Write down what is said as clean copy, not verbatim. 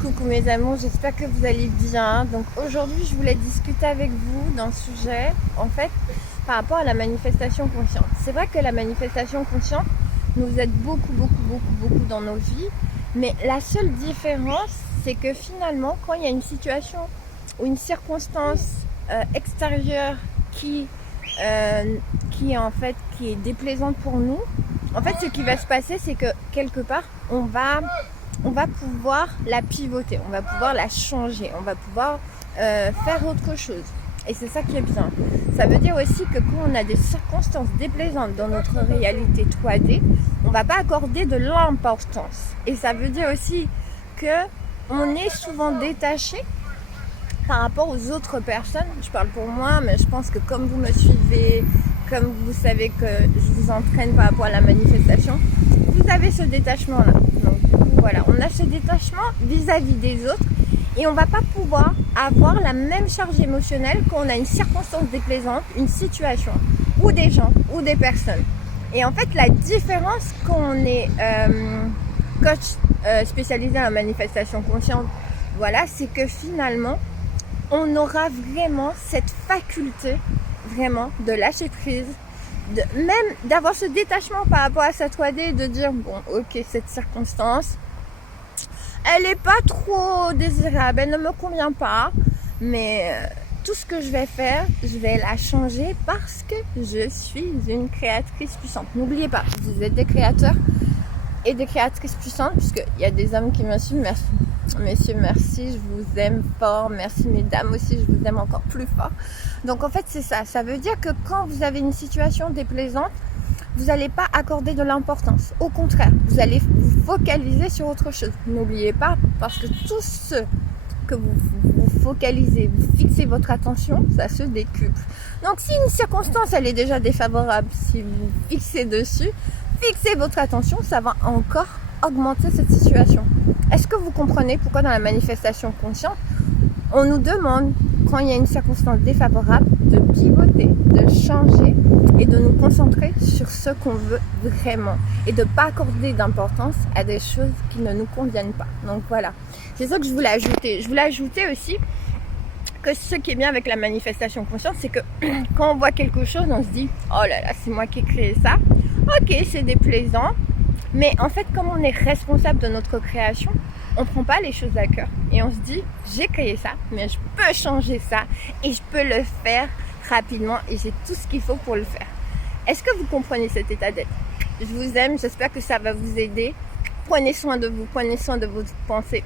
Coucou mes amours, j'espère que vous allez bien. Donc aujourd'hui, je voulais discuter avec vous d'un sujet, en fait, par rapport à la manifestation consciente. C'est vrai que la manifestation consciente nous aide beaucoup dans nos vies, mais la seule différence, c'est que finalement, quand il y a une situation ou une circonstance extérieure qui est déplaisante pour nous, en fait, ce qui va se passer, c'est que quelque part, on va pouvoir la pivoter, on va pouvoir la changer, on va pouvoir faire autre chose. Et c'est ça qui est bien. Ça veut dire aussi que quand on a des circonstances déplaisantes dans notre réalité 3D, on ne va pas accorder de l'importance. Et ça veut dire aussi qu'on est souvent détaché par rapport aux autres personnes. Je parle pour moi, mais je pense que comme vous me suivez, comme vous savez que je vous entraîne par rapport à la manifestation, vous avez ce détachement-là. Donc du coup, voilà, on a ce détachement vis-à-vis des autres et on ne va pas pouvoir avoir la même charge émotionnelle quand on a une circonstance déplaisante, une situation, ou des gens, ou des personnes. Et en fait, la différence quand on est coach spécialisé en manifestation consciente, voilà, c'est que finalement, on aura vraiment cette faculté vraiment de lâcher prise, même d'avoir ce détachement par rapport à sa 3D, de dire bon ok, cette circonstance elle est pas trop désirable, elle ne me convient pas, mais tout ce que je vais faire, je vais la changer parce que je suis une créatrice puissante. N'oubliez pas, vous êtes des créateurs et des créatrices puissantes, puisqu'il y a des hommes qui me suivent. Merci messieurs, merci, je vous aime fort. Merci mesdames aussi, je vous aime encore plus fort. Donc en fait c'est ça, ça veut dire que quand vous avez une situation déplaisante, vous n'allez pas accorder de l'importance. Au contraire, vous allez vous focaliser sur autre chose. N'oubliez pas, parce que tout ce que vous focalisez, vous fixez votre attention, ça se décuple. Donc si une circonstance elle est déjà défavorable, si vous fixez dessus, fixez votre attention, ça va encore augmenter cette situation. Est-ce que vous comprenez pourquoi dans la manifestation consciente, on nous demande, quand il y a une circonstance défavorable, de pivoter, de changer et de nous concentrer sur ce qu'on veut vraiment et de ne pas accorder d'importance à des choses qui ne nous conviennent pas. Donc voilà, c'est ça que je voulais ajouter. Je voulais ajouter aussi que ce qui est bien avec la manifestation consciente, c'est que quand on voit quelque chose, on se dit « Oh là là, c'est moi qui ai créé ça. Ok, c'est déplaisant. » Mais en fait, comme on est responsable de notre création, on ne prend pas les choses à cœur. Et on se dit, j'ai créé ça, mais je peux changer ça et je peux le faire rapidement et j'ai tout ce qu'il faut pour le faire. Est-ce que vous comprenez cet état d'être? Je vous aime, j'espère que ça va vous aider. Prenez soin de vous, prenez soin de vos pensées.